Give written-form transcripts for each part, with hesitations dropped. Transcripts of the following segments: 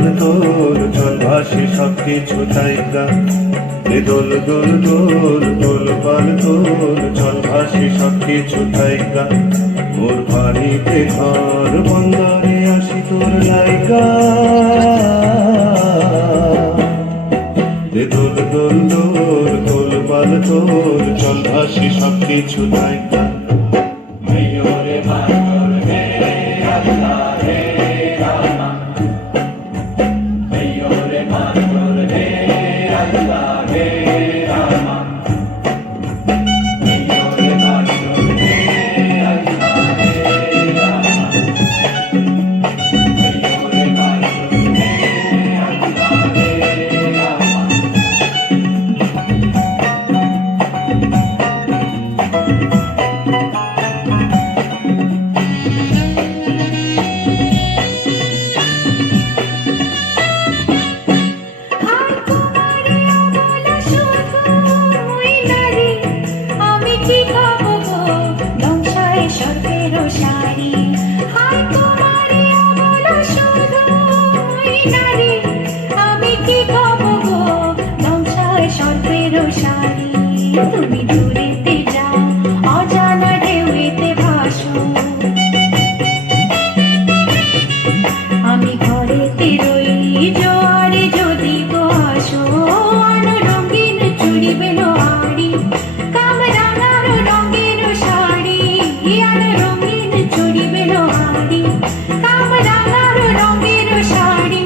পাল তোল চল ভাসি সব কিছু তাই গা। দোল দোল দোল দোল পাল তোল চল ভাসি সব কিছু তাই গা। মোর বাড়িতে ঘর বন্দরে আসি তোর লাইগা। দোল দোল দোল দোল পাল তোল চল ভাসি সব কিছু তাই গা। তুমি দূরেতে যাও অজানা ঢেউতে ভাসো, আমি ঘরেতে রই জোয়ারে যদি গো আসো। আনো রঙিন চুড়ি বেলোয়ারি কামরাঙার রঙের শাড়ি, আনো রঙিন চুড়ি বেলোয়ারি কামরাঙার রঙের শাড়ি।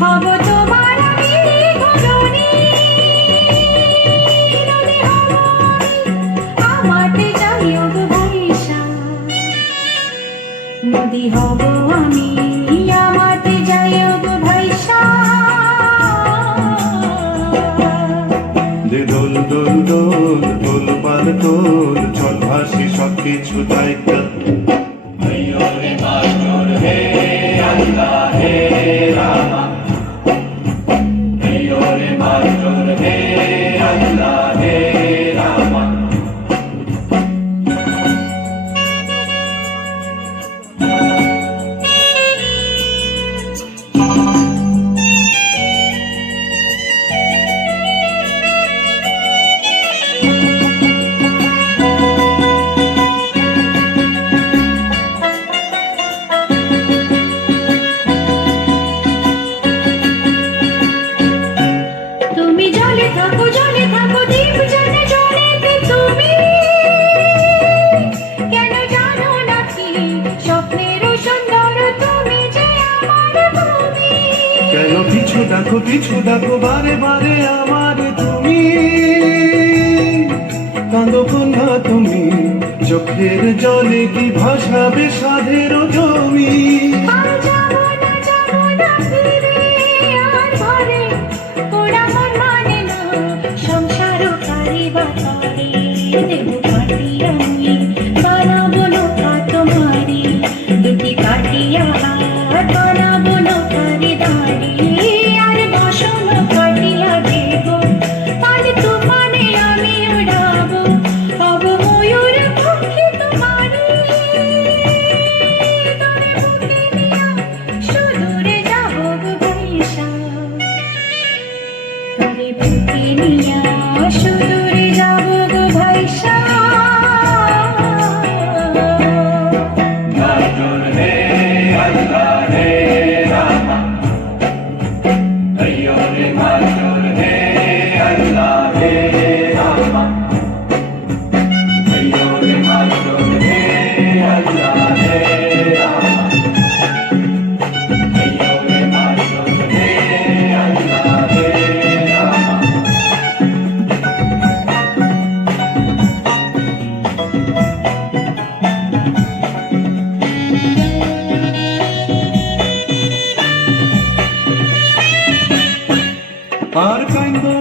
হব তোমার আমি ঘরণী, নদী হব আমি আমাতে যাই গো ভাইসা। দোল দোল দোল দোল পাল তোল চল ভাসি সব কিছু তাই গা। কেন পিছু ডাকো বারে বারে আমার তুমি, কাঁদো কন্যা তুমি চোখের জলে কি ভাসাবে সাধের জমি। বানাবো নৌকা তোমারি দুটি কাটিয়া হাত, বানাবো নৌকারি দাঁড়ি আর বসনো কাটিয়া দেব। পালে তুফানে আমি উড়াবো, হব ময়ূর পক্ষী তোমারি। তোরে বুকে নিয়া সুদূরে যাবো গো ভাইসা, তোরে বুকে নিয়া সুদূরে যাবো গো ভাইসা। আর কান্দো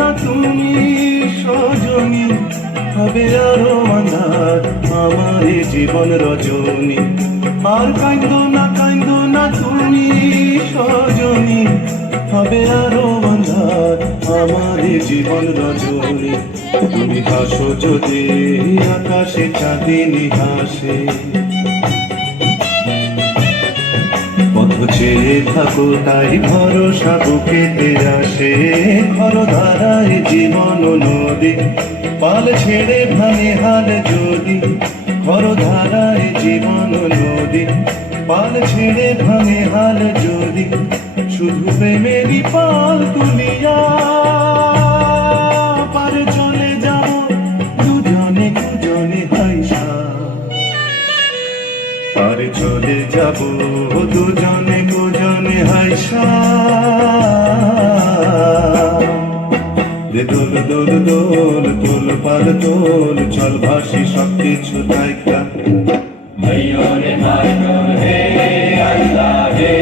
না তুমি সজনী, হবে আরো আন্ধার আমার জীবন রজনী। আর কান্দো না তুমি সজনী, হবে আরো আন্ধার আমার জীবন রজনী। তুমি হাসো যদি আকাশে চাঁদিনী হাসে, পথ শুধু চেয়ে থাকো তাই ভরসা বুকেতে আসে, খরধারায় জীবন নদী পাল ছেড়ে ভাঙে হাল যদি, খরধারায় জীবন নদী পাল ছেড়ে ভাঙে হাল যদি, শুধু প্রেমেরই পাল তুলিয়া পারে চলে যাব দুজনে দুজনে হাইসা, পারে চলে যাব দুজনে দুজনে হাইসা। রে দোল দোল দোল দোল পাল দোল, চল ভাসি সব কিছু তাইকা। ভাইয়ো রে ভাইয়ো হে আল্লাহ হে